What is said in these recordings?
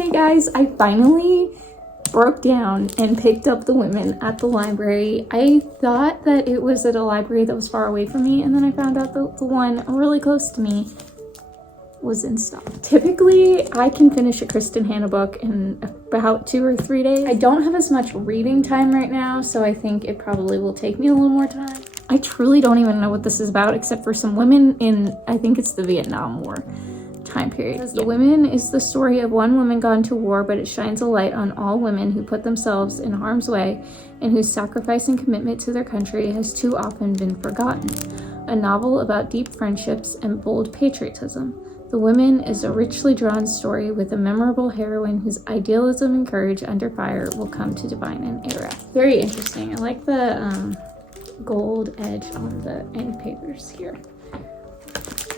Hey guys, I finally broke down and picked up The Women at the library. I thought that it was at a library that was far away from me, and then I found out the one really close to me was in stock. Typically, I can finish a Kristin Hannah book in about 2 or 3 days. I don't have as much reading time right now, so I think it probably will take me a little more time. I truly don't even know what this is about, except for some women in, I think it's the Vietnam War time period. The Women is the story of one woman gone to war, but it shines a light on all women who put themselves in harm's way and whose sacrifice and commitment to their country has too often been forgotten. A novel about deep friendships and bold patriotism. The Women is a richly drawn story with a memorable heroine whose idealism and courage under fire will come to define an era. Very interesting. I like the gold edge on the end papers here.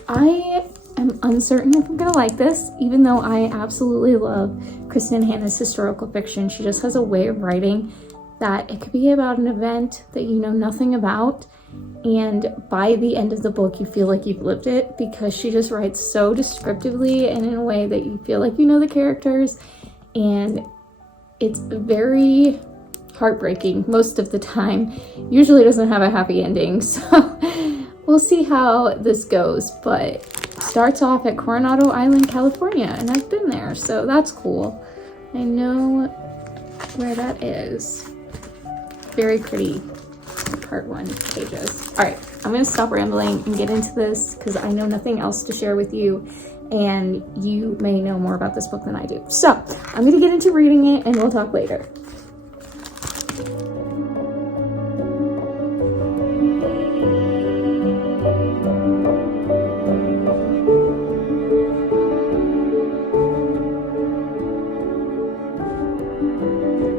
I am uncertain if I'm gonna like this, even though I absolutely love Kristin Hannah's historical fiction. She just has a way of writing that it could be about an event that you know nothing about, and by the end of the book you feel like you've lived it, because she just writes so descriptively and in a way that you feel like you know the characters, and it's very heartbreaking most of the time. Usually doesn't have a happy ending, so we'll see how this goes, but starts off at Coronado Island, California, and I've been there, so that's cool. I know where that is. Very pretty part 1 pages. All right, I'm gonna stop rambling and get into this because I know nothing else to share with you, and you may know more about this book than I do. So I'm gonna get into reading it and we'll talk later.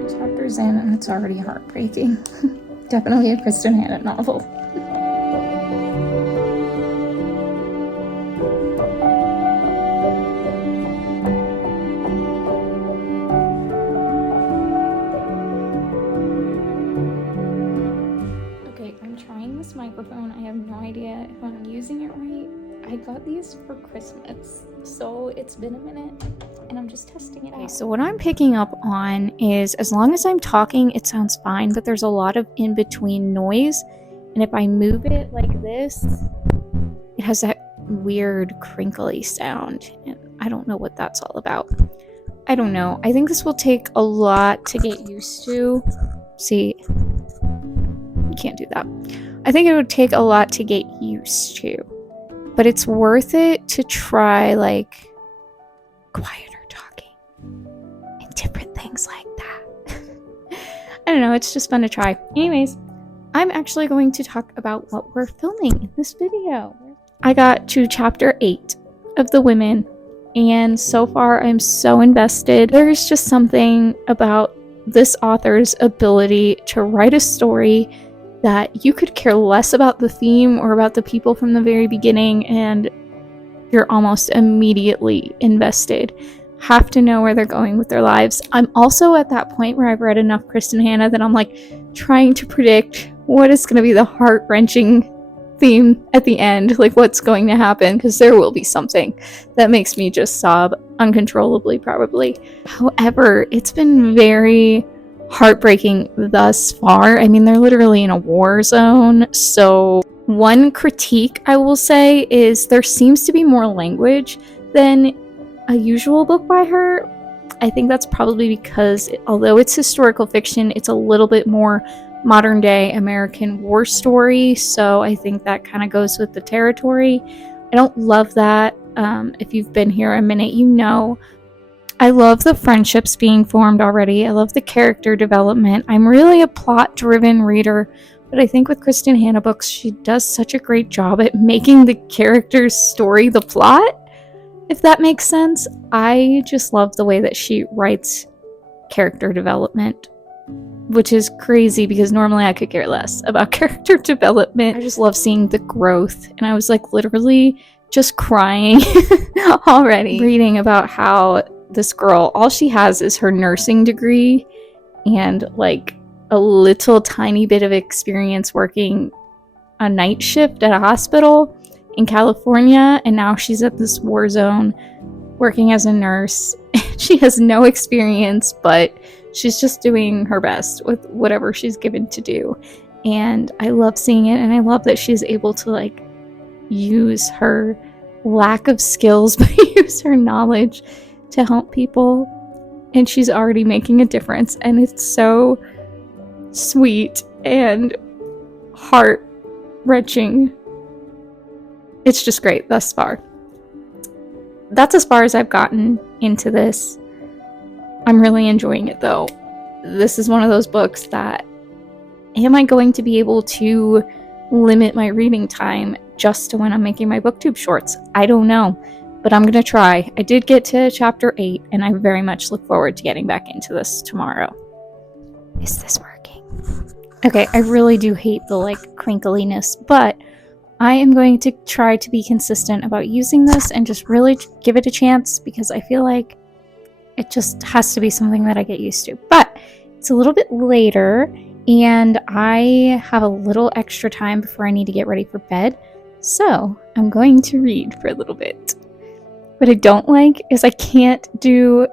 Chapters in and it's already heartbreaking. Definitely a Kristin Hannah novel. Okay, I'm trying this microphone. I have no idea if I'm using it right. I got these for Christmas, so it's been a minute and I'm just testing it out. So what I'm picking up on is, as long as I'm talking, it sounds fine, but there's a lot of in-between noise, and if I move it like this, it has that weird crinkly sound, and I don't know what that's all about. I don't know. I think this will take a lot to get used to. See, you can't do that. I think it would take a lot to get used to, but it's worth it to try like quieter talking and different things like that. I don't know, it's just fun to try. Anyways, I'm actually going to talk about what we're filming in this video. I got to chapter 8 of The Women, and so far I'm so invested. There's just something about this author's ability to write a story that you could care less about the theme or about the people from the very beginning, and you're almost immediately invested. Have to know where they're going with their lives. I'm also at that point where I've read enough Kristin Hannah that I'm like trying to predict what is going to be the heart-wrenching theme at the end, like what's going to happen, because there will be something that makes me just sob uncontrollably, probably. However, it's been very heartbreaking thus far. I mean, they're literally in a war zone, so one critique I will say is there seems to be more language than a usual book by her. I think that's probably because, although it's historical fiction, it's a little bit more modern day American war story, so I think that kind of goes with the territory. I don't love that. If you've been here a minute, you know. I love the friendships being formed already. I love the character development. I'm really a plot-driven reader, but I think with Kristin Hannah books, she does such a great job at making the character's story the plot, if that makes sense. I just love the way that she writes character development, which is crazy because normally I could care less about character development. I just love seeing the growth, and I was like literally just crying already reading about how this girl, all she has is her nursing degree and like a little tiny bit of experience working a night shift at a hospital in California, and now she's at this war zone working as a nurse. She has no experience, but she's just doing her best with whatever she's given to do. And I love seeing it, and I love that she's able to like use her lack of skills but use her knowledge to help people, and she's already making a difference, and it's so sweet and heart-wrenching. It's just great thus far. That's as far as I've gotten into this. I'm really enjoying it though. This is one of those books that, am I going to be able to limit my reading time just to when I'm making my booktube shorts? I don't know, but I'm gonna try. I did get to chapter 8, and I very much look forward to getting back into this tomorrow. Is this working? Okay, I really do hate the like crinkliness, but I am going to try to be consistent about using this and just really give it a chance, because I feel like it just has to be something that I get used to. But it's a little bit later, and I have a little extra time before I need to get ready for bed, so I'm going to read for a little bit. What I don't like is I can't do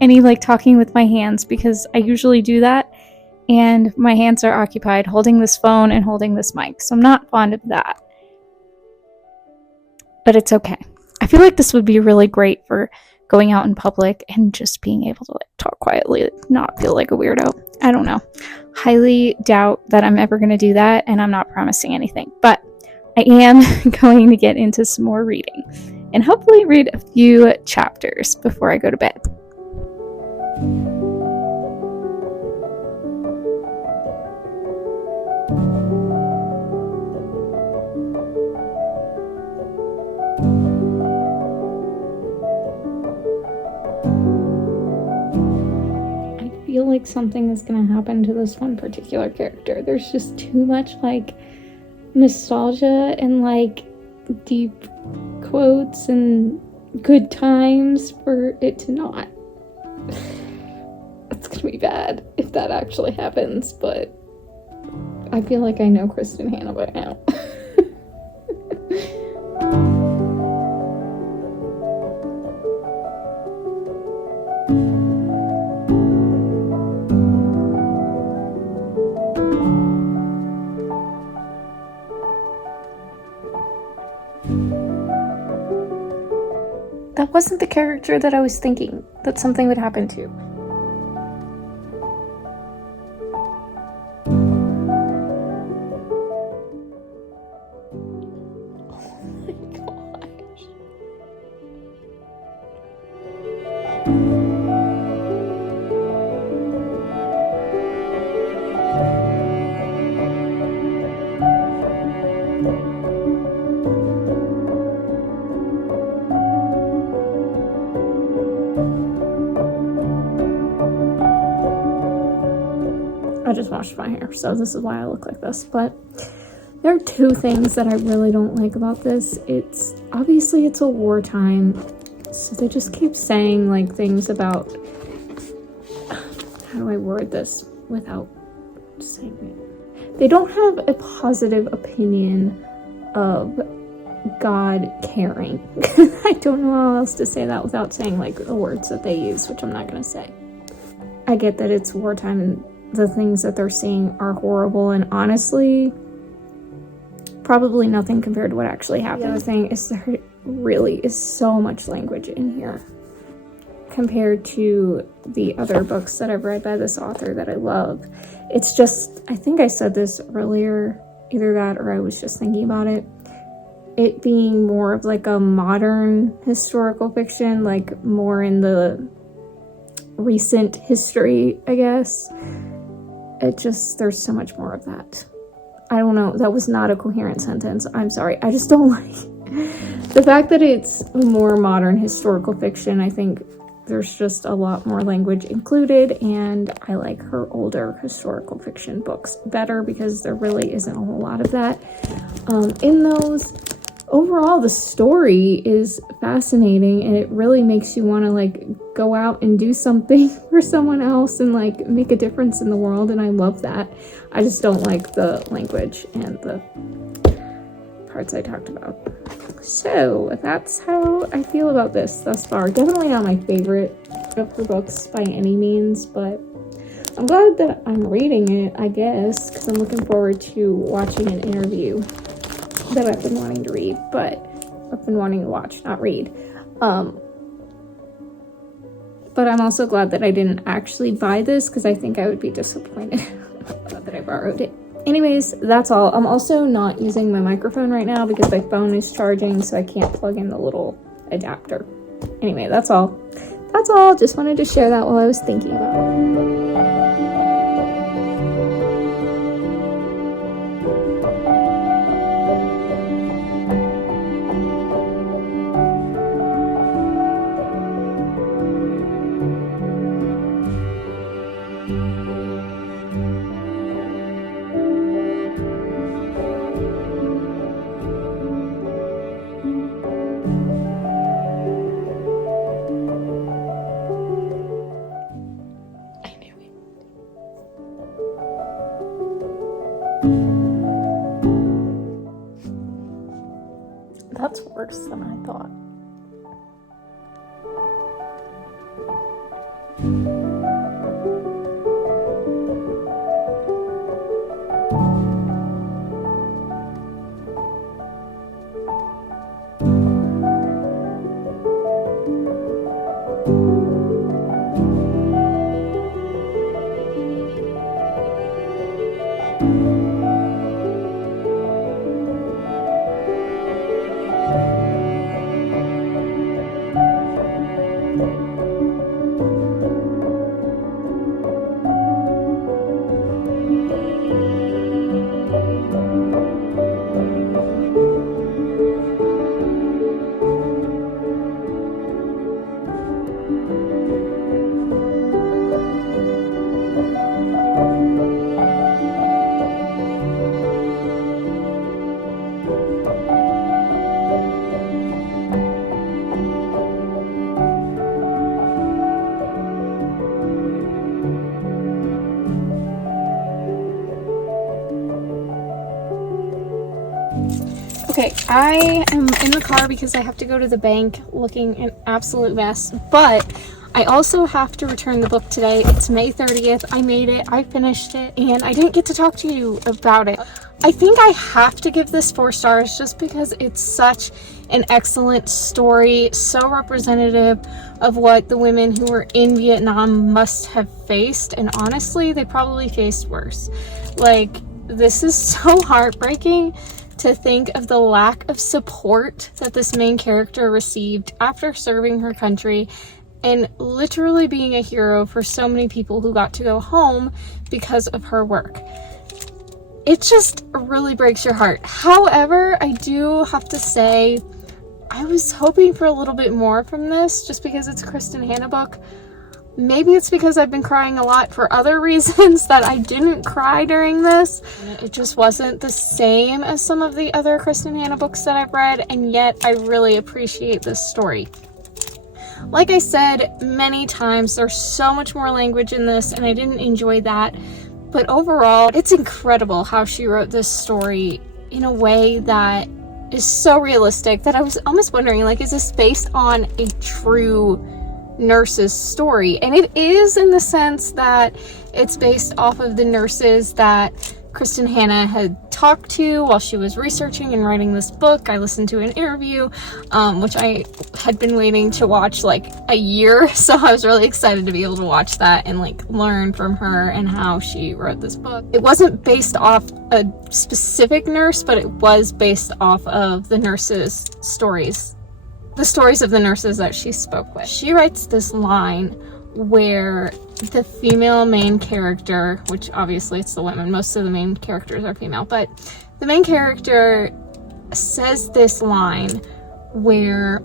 any like talking with my hands, because I usually do that, and my hands are occupied holding this phone and holding this mic, so I'm not fond of that. But it's okay. I feel like this would be really great for going out in public and just being able to like talk quietly, not feel like a weirdo. I don't know. Highly doubt that I'm ever going to do that, and I'm not promising anything. But I am going to get into some more reading and hopefully read a few chapters before I go to bed. I feel like something is going to happen to this one particular character. There's just too much like nostalgia and like deep quotes and good times for it to not. It's going to be bad if that actually happens, but I feel like I know Kristin Hannah by now. That wasn't the character that I was thinking that something would happen to. Oh my gosh. I just washed my hair, so this is why I look like this. But there are two things that I really don't like about this. It's obviously it's a wartime, so they just keep saying like things about, how do I word this without saying it? They don't have a positive opinion of God caring. I don't know how else to say that without saying like the words that they use, which I'm not gonna say. I get that it's wartime and the things that they're seeing are horrible, and honestly, probably nothing compared to what actually happened. The other thing is there really is so much language in here compared to the other books that I've read by this author that I love. It's just, I think I said this earlier, either that or I was just thinking about it. It being more of like a modern historical fiction, like more in the recent history, I guess. It just, there's so much more of that. I don't know, that was not a coherent sentence. I'm sorry. I just don't like the fact that it's a more modern historical fiction. I think there's just a lot more language included, and I like her older historical fiction books better because there really isn't a whole lot of that in those. Overall, the story is fascinating, and it really makes you want to like go out and do something for someone else and like make a difference in the world, and I love that. I just don't like the language and the parts I talked about. So that's how I feel about this thus far. Definitely not my favorite of her books by any means, but I'm glad that I'm reading it, I guess, because I'm looking forward to watching an interview that I've been wanting to read, but I've been wanting to watch, not read. But I'm also glad that I didn't actually buy this, because I think I would be disappointed that I borrowed it. Anyways, that's all. I'm also not using my microphone right now because my phone is charging, so I can't plug in the little adapter. Anyway, that's all. That's all. Just wanted to share that while I was thinking about it. That's worse than I thought. Okay, I am in the car because I have to go to the bank looking an absolute mess, but I also have to return the book today. It's May 30th. I made it, I finished it, and I didn't get to talk to you about it. I think I have to give this 4 stars just because it's such an excellent story, so representative of what the women who were in Vietnam must have faced, and honestly, they probably faced worse. Like, this is so heartbreaking to think of the lack of support that this main character received after serving her country and literally being a hero for so many people who got to go home because of her work. It just really breaks your heart. However, I do have to say, I was hoping for a little bit more from this just because it's a Kristin Hannah book. Maybe it's because I've been crying a lot for other reasons that I didn't cry during this. It just wasn't the same as some of the other Kristin Hannah books that I've read, and yet I really appreciate this story. Like I said many times, there's so much more language in this, and I didn't enjoy that. But overall, it's incredible how she wrote this story in a way that is so realistic that I was almost wondering, like, is this based on a true nurse's story? And it is, in the sense that it's based off of the nurses that Kristin Hannah had talked to while she was researching and writing this book. I listened to an interview, which I had been waiting to watch like a year, so I was really excited to be able to watch that and like learn from her and how she wrote this book. It wasn't based off a specific nurse, but it was based off of the nurses' stories. The stories of the nurses that she spoke with. She writes this line where the female main character, which obviously it's the women, most of the main characters are female, but the main character says this line where,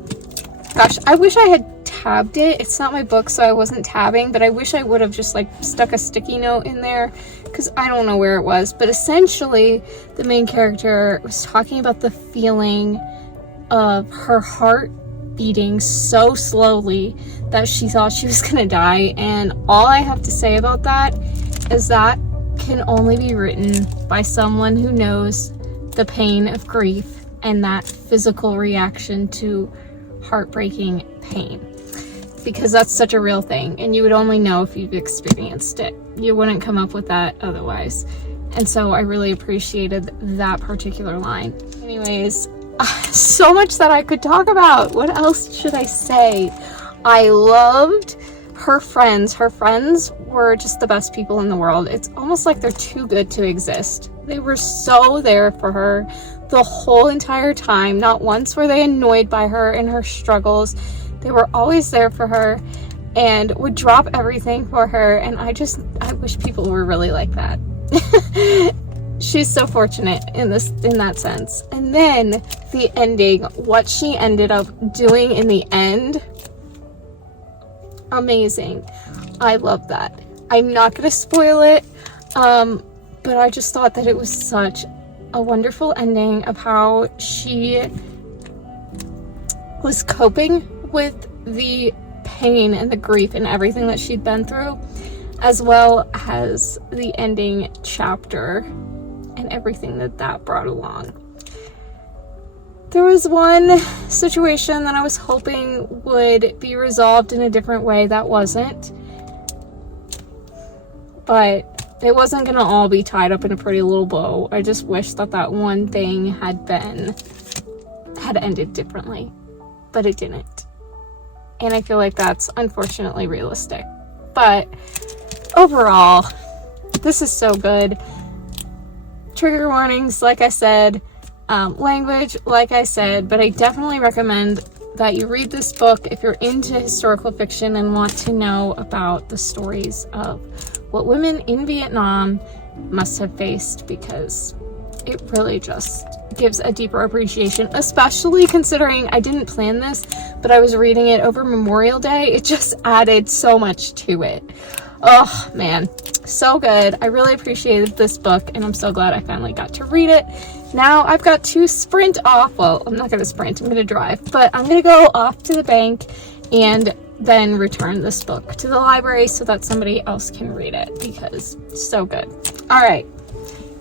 gosh, I wish I had tabbed it. It's not my book, so I wasn't tabbing, but I wish I would have just like stuck a sticky note in there because I don't know where it was. But essentially, the main character was talking about the feeling of her heart beating so slowly that she thought she was gonna die, and all I have to say about that is that can only be written by someone who knows the pain of grief and that physical reaction to heartbreaking pain. because that's such a real thing, and you would only know if you've experienced it. You wouldn't come up with that otherwise. And so I really appreciated that particular line. Anyways, so much that I could talk about. What else should I say? I loved her friends. Her friends were just the best people in the world. It's almost like they're too good to exist. They were so there for her the whole entire time. Not once were they annoyed by her and her struggles. They were always there for her and would drop everything for her. And I wish people were really like that. She's so fortunate in that sense. And then the ending, what she ended up doing in the end, amazing. I love that. I'm not gonna spoil it, but I just thought that it was such a wonderful ending of how she was coping with the pain and the grief and everything that she'd been through, as well as the ending chapter and everything that brought along. There was one situation that I was hoping would be resolved in a different way that wasn't, but it wasn't gonna all be tied up in a pretty little bow. I just wish that one thing had ended differently, but it didn't. And I feel like that's unfortunately realistic. But overall, this is so good. Trigger warnings, like I said, language, like I said, but I definitely recommend that you read this book if you're into historical fiction and want to know about the stories of what women in Vietnam must have faced, because it really just gives a deeper appreciation, especially considering I didn't plan this, but I was reading it over Memorial Day. It just added so much to it. Oh man, so good. I really appreciated this book, and I'm so glad I finally got to read it. Now I've got to sprint off. Well, I'm not going to sprint, I'm going to drive, but I'm going to go off to the bank and then return this book to the library so that somebody else can read it, because it's so good. All right.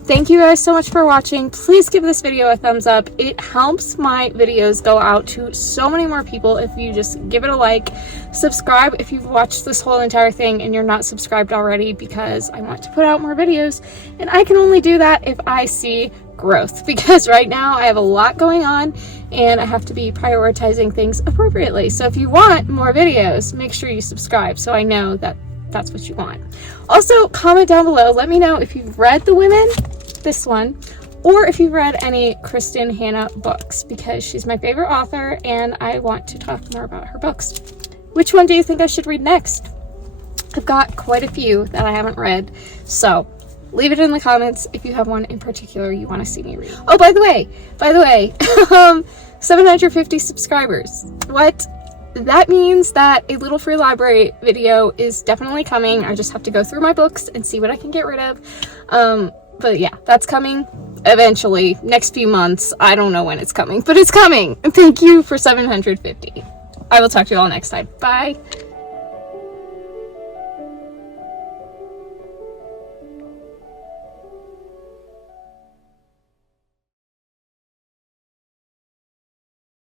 Thank you guys so much for watching. Please give this video a thumbs up. It helps my videos go out to so many more people if you just give it a like. Subscribe if you've watched this whole entire thing and you're not subscribed already, because I want to put out more videos, and I can only do that if I see growth, because right now I have a lot going on and I have to be prioritizing things appropriately. So if you want more videos, make sure you subscribe so I know that that's what you want. Also, comment down below. Let me know if you've read The Women, this one, or if you've read any Kristin Hannah books, because she's my favorite author and I want to talk more about her books. Which one do you think I should read next? I've got quite a few that I haven't read, so leave it in the comments if you have one in particular you want to see me read. Oh, by the way, 750 subscribers. What? That means that a little free library video is definitely coming. I just have to go through my books and see what I can get rid of. But yeah, that's coming eventually, next few months. I don't know when it's coming, but it's coming. And thank you for 750. I will talk to you all next time. Bye.